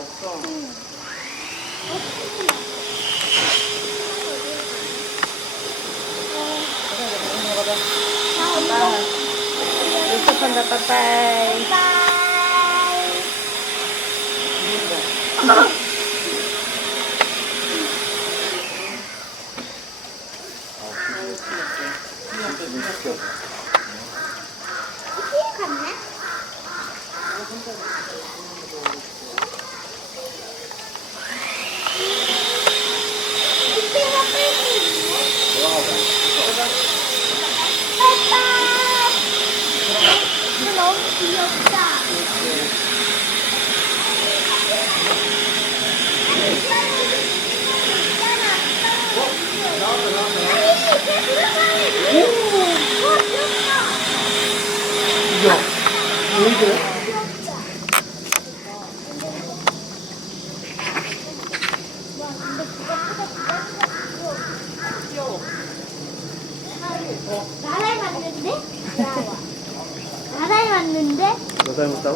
없어. 응. 한다 빠빠이 빠빠이 갔나? 너무 귀엽다. 야, 왜 이래? 어. ざいました。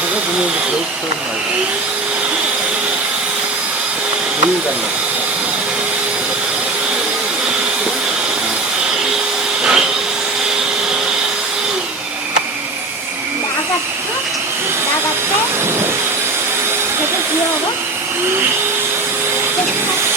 저거 보면 배우처럼 말이야. 우유 닮아. 나갔어? 나갔대? 되게 귀여워? 음. 응.